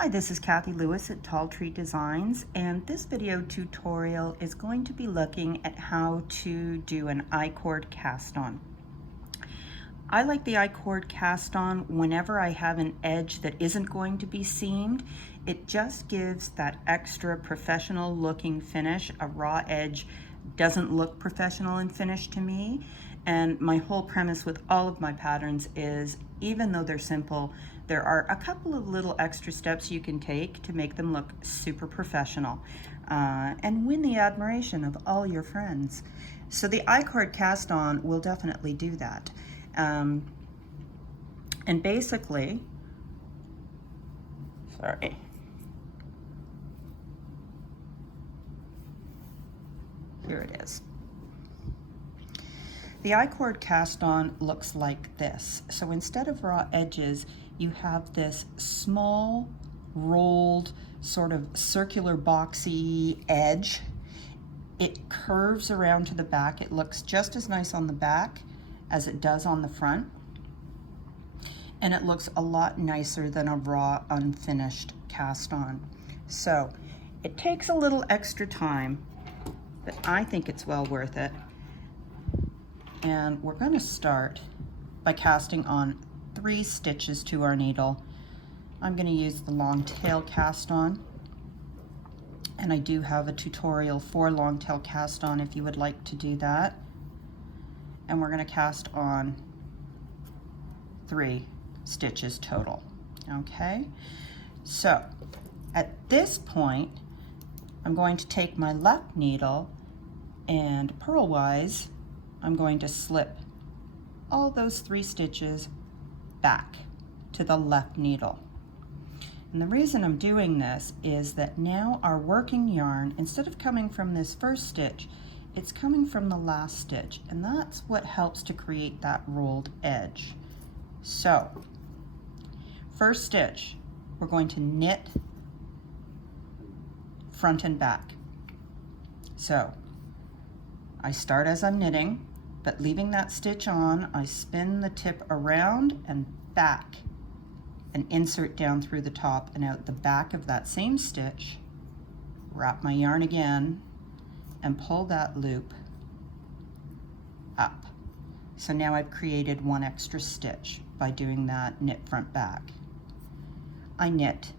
Hi, this is Kathy Lewis at Tall Tree Designs, and this video tutorial is going to be looking at how to do an I-cord cast on. I like the I-cord cast on whenever I have an edge that isn't going to be seamed. It just gives that extra professional looking finish. A raw edge doesn't look professional and finished to me. And my whole premise with all of my patterns is, even though they're simple, there are a couple of little extra steps you can take to make them look super professional and win the admiration of all your friends. So the I-cord cast on will definitely do that. And basically, here it is. The I-cord cast on looks like this. So instead of raw edges, you have this small, rolled, sort of circular boxy edge. It curves around to the back. It looks just as nice on the back as it does on the front. And it looks a lot nicer than a raw, unfinished cast on. So it takes a little extra time, but I think it's well worth it. And we're going to start by casting on 3 stitches to our needle. I'm going to use the long tail cast on, and I do have a tutorial for long tail cast on if you would like to do that. And we're going to cast on 3 stitches total. Okay, so at this point I'm going to take my left needle and purlwise I'm going to slip all those 3 stitches back to the left needle. And the reason I'm doing this is that now our working yarn, instead of coming from this first stitch, it's coming from the last stitch, and that's what helps to create that rolled edge. So first stitch, we're going to knit front and back. So I start as I'm knitting, but leaving that stitch on, I spin the tip around and back and insert down through the top and out the back of that same stitch, wrap my yarn again and pull that loop up. So now I've created 1 extra stitch by doing that knit front back. I knit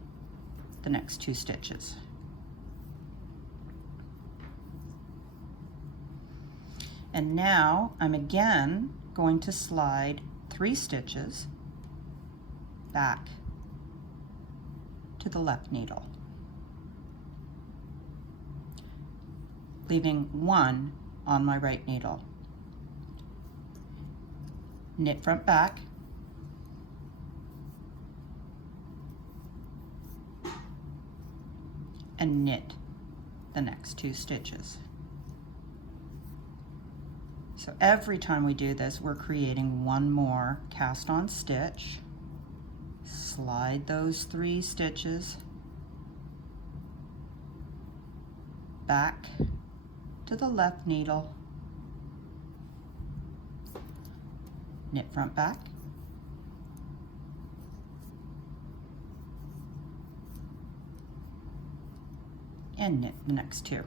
the next 2 stitches. And now I'm again going to slide 3 stitches back to the left needle, leaving 1 on my right needle. Knit front back, and knit the next 2 stitches. So every time we do this, we're creating 1 more cast on stitch. Slide those 3 stitches back to the left needle, knit front back, and knit the next 2.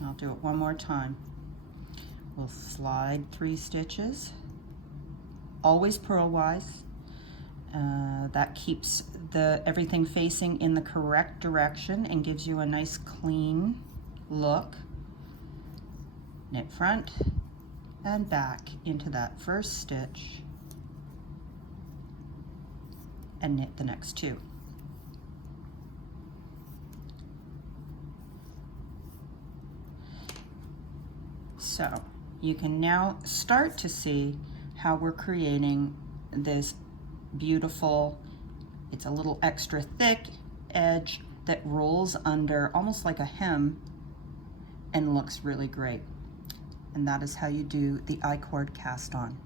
I'll do it one more time. We'll slide 3 stitches, always purlwise. That keeps everything facing in the correct direction and gives you a nice clean look. Knit front and back into that first stitch and knit the next 2. So you can now start to see how we're creating this beautiful, it's a little extra thick edge that rolls under almost like a hem and looks really great. And that is how you do the I-cord cast on.